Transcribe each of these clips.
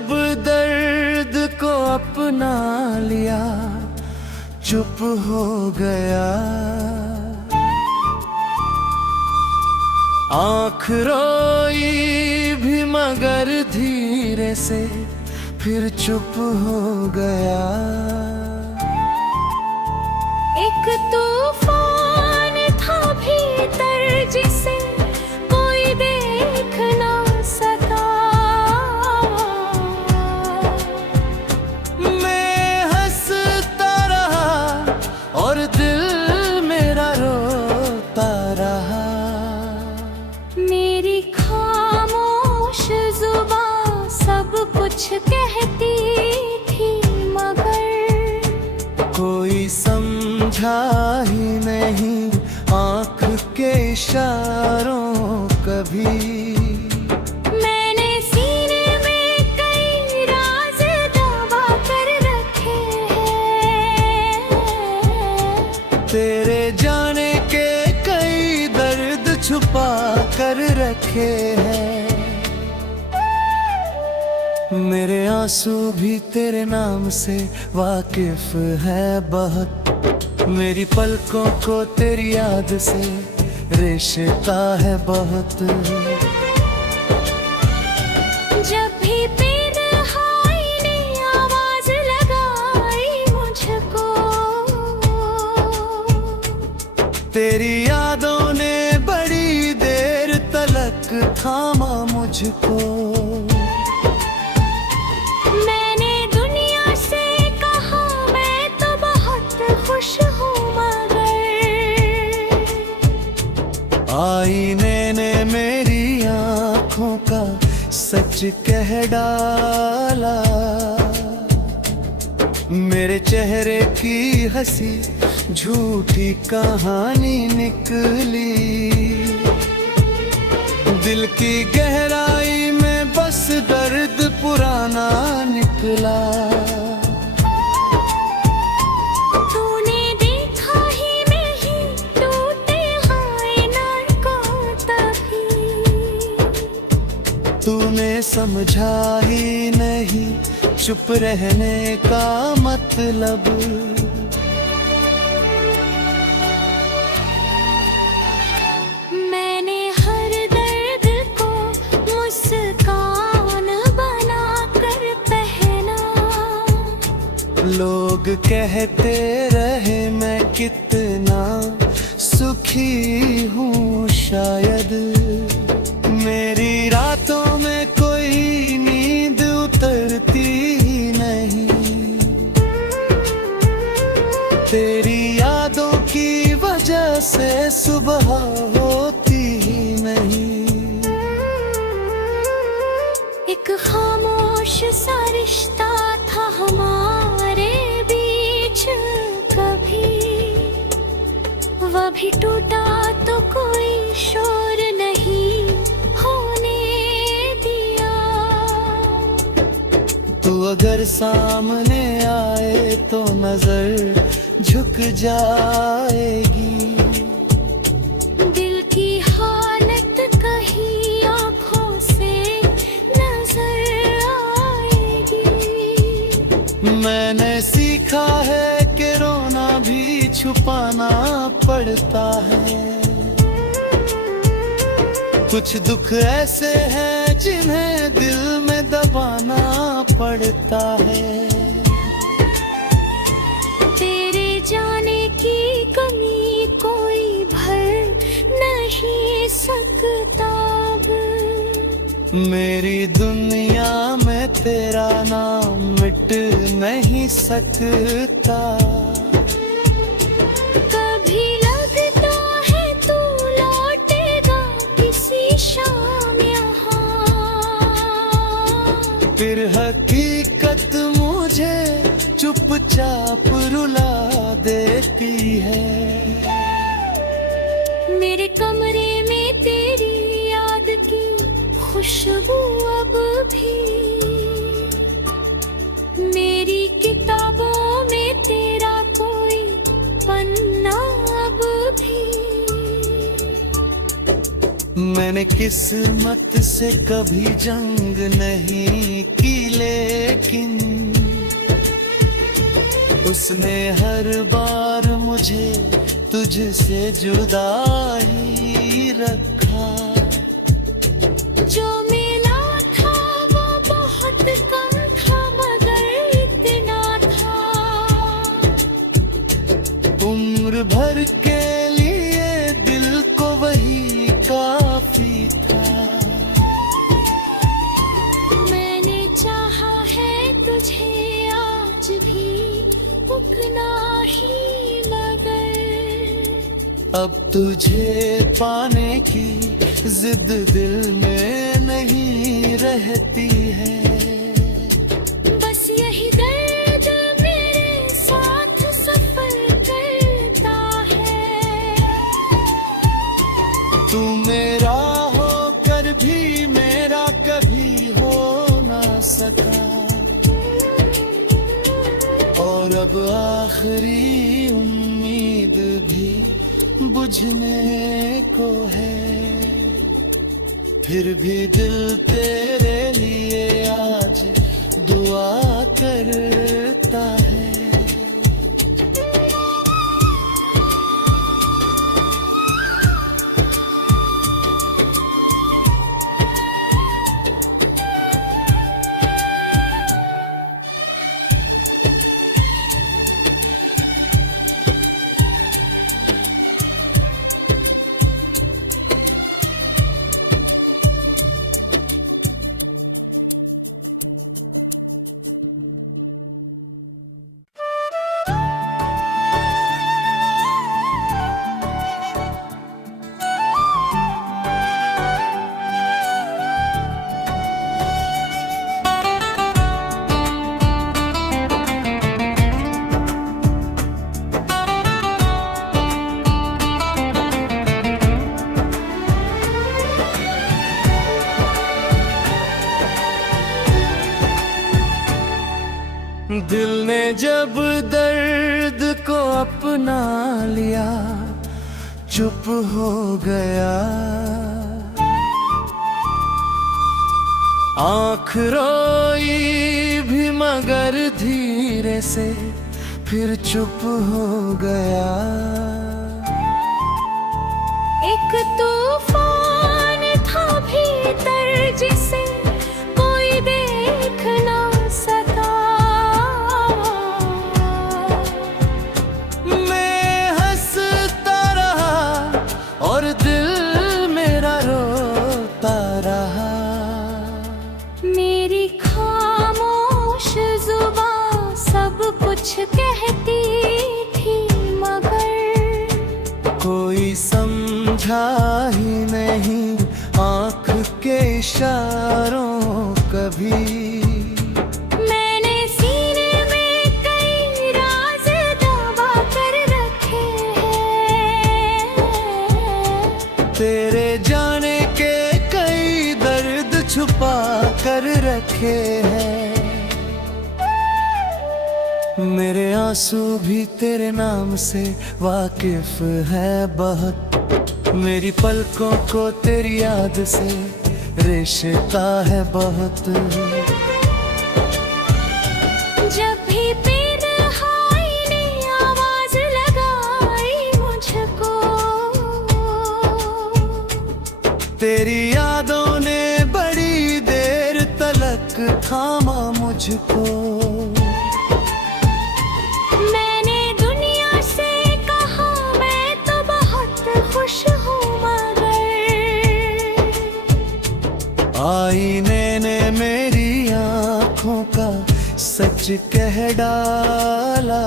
जब दर्द को अपना लिया, चुप हो गया। आँख रोई भी मगर धीरे से फिर चुप हो गया। एक तूफान था भीतर जिसे कोई देख ना सका। मैं हंसता रहा और दिल मेरा रोता रहा। मेरी खामोश जुबां सब कुछ कहती थी मगर कोई समझा ही नहीं आँख के इशारों कभी। मैंने सीने में कई राज दबा कर रखे हैं। तेरे जाने के कई दर्द छुपा कर रखे हैं। मेरे आंसू भी तेरे नाम से वाकिफ है बहुत। मेरी पलकों को तेरी याद से रिश्ता है बहुत। जब भी बेनहाई ने आवाज लगाई मुझको, तेरी यादों ने बड़ी देर तलक थामा मुझको। मैंने दुनिया से कहा मैं तो बहुत खुश हूँ मगर आईने ने मेरी आँखों का सच कह डाला। मेरे चेहरे की हंसी झूठी कहानी निकली। दिल की गहराई में बस दर्द पुराना निकला। तूने देखा ही नहीं टूटे आईने को तभी। तूने समझा ही नहीं चुप रहने का मतलब। मैंने हर दर्द को मुस्कान बना कर पहना। लोग कहते रहे मैं कितना सुखी हूँ शायद। मेरी रातों में कोई नींद उतरती ही नहीं। तेरी यादों की वजह से सुबह होती ही नहीं। एक खामोश सा रिश्ता था हमारे बीच कभी। वह भी टूटा तो कोई शोर नहीं होने दिया। तू अगर सामने आए तो नजर झुक जाएगी। दिल की हालत कहीं आँखों से नजर आएगी। मैंने सीखा है कि रोना भी छुपाना पड़ता है। कुछ दुख ऐसे हैं जिन्हें दिल में दबाना पड़ता है। तेरे जाने की कमी कोई भर नहीं सकता अब। मेरी दुनिया में तेरा नाम मिट नहीं सकता। कभी लगता है तू लौटेगा किसी शाम यहाँ। फिर हकीकत मुझे चुपचाप रुला देती है। मेरे कमरे में तेरी याद की खुशबू अब भी। मेरी किताबों में तेरा कोई पन्ना अब भी। मैंने किस्मत से कभी जंग नहीं की, ले उसने हर बार मुझे तुझसे जुदा ही रखा। जो मिला था वो बहुत कम था मगर इतना था। उम्र भर के लिए दिल को वही काफी था। मैंने चाहा है तुझे आज भी उतना ही मगर अब तुझे पाने की जिद दिल में नहीं रहती है। बस यही दर्द मेरे साथ सफर करता है। तू मेरा होकर भी मेरा कभी हो ना सका। और अब आखिरी उम्मीद भी बुझने को है। फिर भी दिल तेरे लिए आज दुआ करता है। दिल ने जब दर्द को अपना लिया चुप हो गया। आँख रोई भी मगर धीरे से फिर चुप हो गया। एक तूफान था भीतर जिसे कोई देख ना सका। मैं हंसता रहा और दिल मेरा रोता रहा। मेरी खामोश जुबां सब कुछ कहती थी मगर कोई समझा ही नहीं आँख के इशारों कभी। मैंने सीने में कई राज दबा कर रखे हैं। तेरे जाने के कई दर्द छुपा कर रखे हैं। मेरे आंसू भी तेरे नाम से वाकिफ है बहुत। मेरी पलकों को तेरी याद से रिश्ता है बहुत। जब भी बेनहाई ने आवाज लगाई मुझको तेरी यादों ने बड़ी देर तलक थामा मुझको। मैंने दुनिया से कहा मैं तो बहुत खुश हूँ मगर आईने ने मेरी आँखों का सच कह डाला।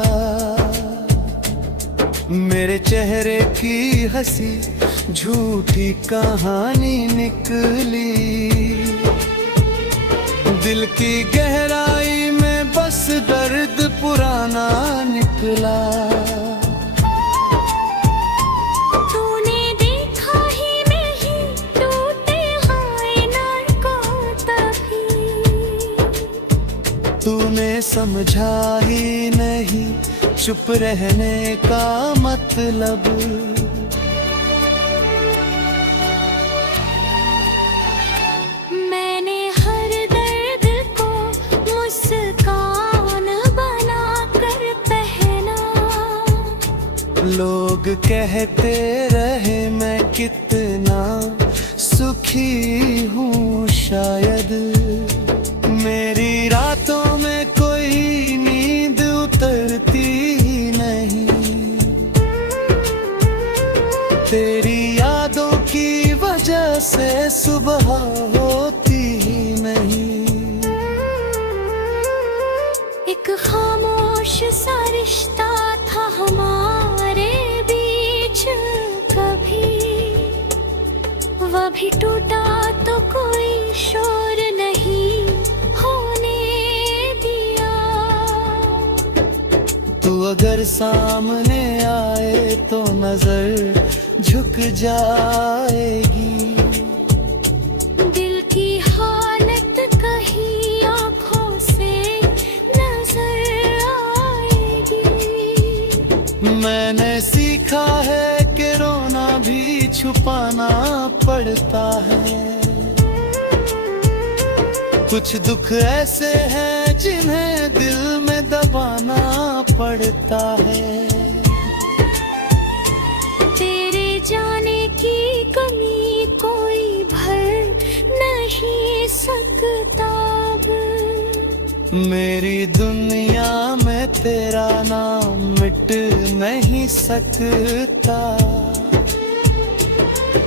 मेरे चेहरे की हंसी झूठी कहानी निकली। दिल की गहराई में बस दर्द पुराना निकला। तूने देखा ही नहीं टूटे आईना को तभी। तूने समझा ही नहीं चुप रहने का मतलब। मैंने हर दर्द को मुस्कान बना कर पहले लोग कहते रहे मैं कितना सुखी हूँ, शायद मेरी रातों में कोई नींद उतरती ही नहीं। तेरी यादों की वजह से सुबह होती ही नहीं। एक खामोश सा रिश्ता था हमारे बीच, कभी वह भी टूटा तो कोई शोर नहीं होने दिया। तू अगर सामने आए तो नजर झुक जाएगी। दिल की हालत कहीं आंखों से नजर आएगी। मैंने सीखा है कि रोना भी छुपाना पड़ता है। कुछ दुख ऐसे हैं जिन्हें दिल में दबाना पड़ता है। तेरे जाने की कमी कोई भर नहीं सकता अब। मेरी दुनिया में तेरा नाम मिट नहीं सकता।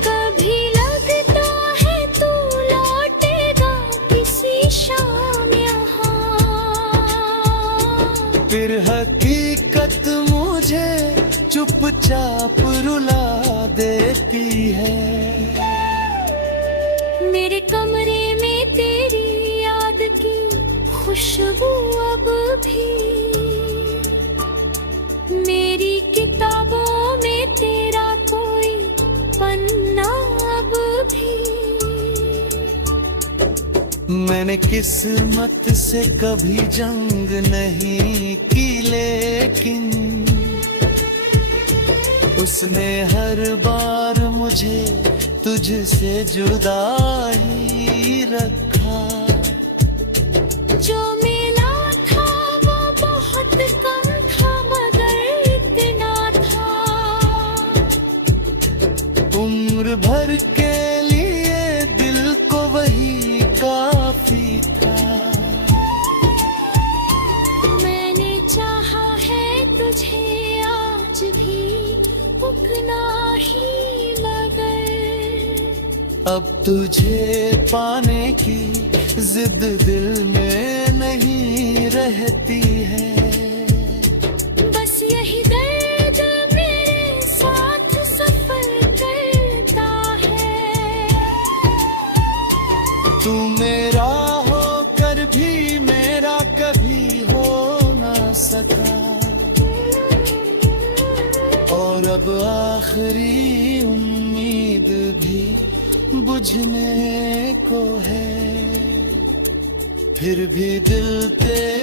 कभी लगता है तू लौटेगा किसी शाम यहाँ, फिर हकीकत मुझे चुपचाप रुला देती है। मेरे कमरे में तेरी याद की खुशबू अब भी, मेरी किताबों में तेरा कोई पन्ना अब भी। मैंने किस्मत से कभी जंग नहीं की, लेकिन उसने हर बार मुझे तुझसे जुदा ही रखा। जो मिला था वो बहुत कम था, मगर इतना था। उम्र भर के लिए दिल को वही काफी था। मैंने चाहा है तुझे आज भी उतना ही, मगर अब तुझे पाने की जिद दिल में नहीं रहती है। बस यही दर्द मेरे साथ सफर करता है। तू मेरा होकर भी मेरा कभी हो ना सका, और अब आखिरी उम्मीद भी बुझने को है। फिर भी दिल तेरा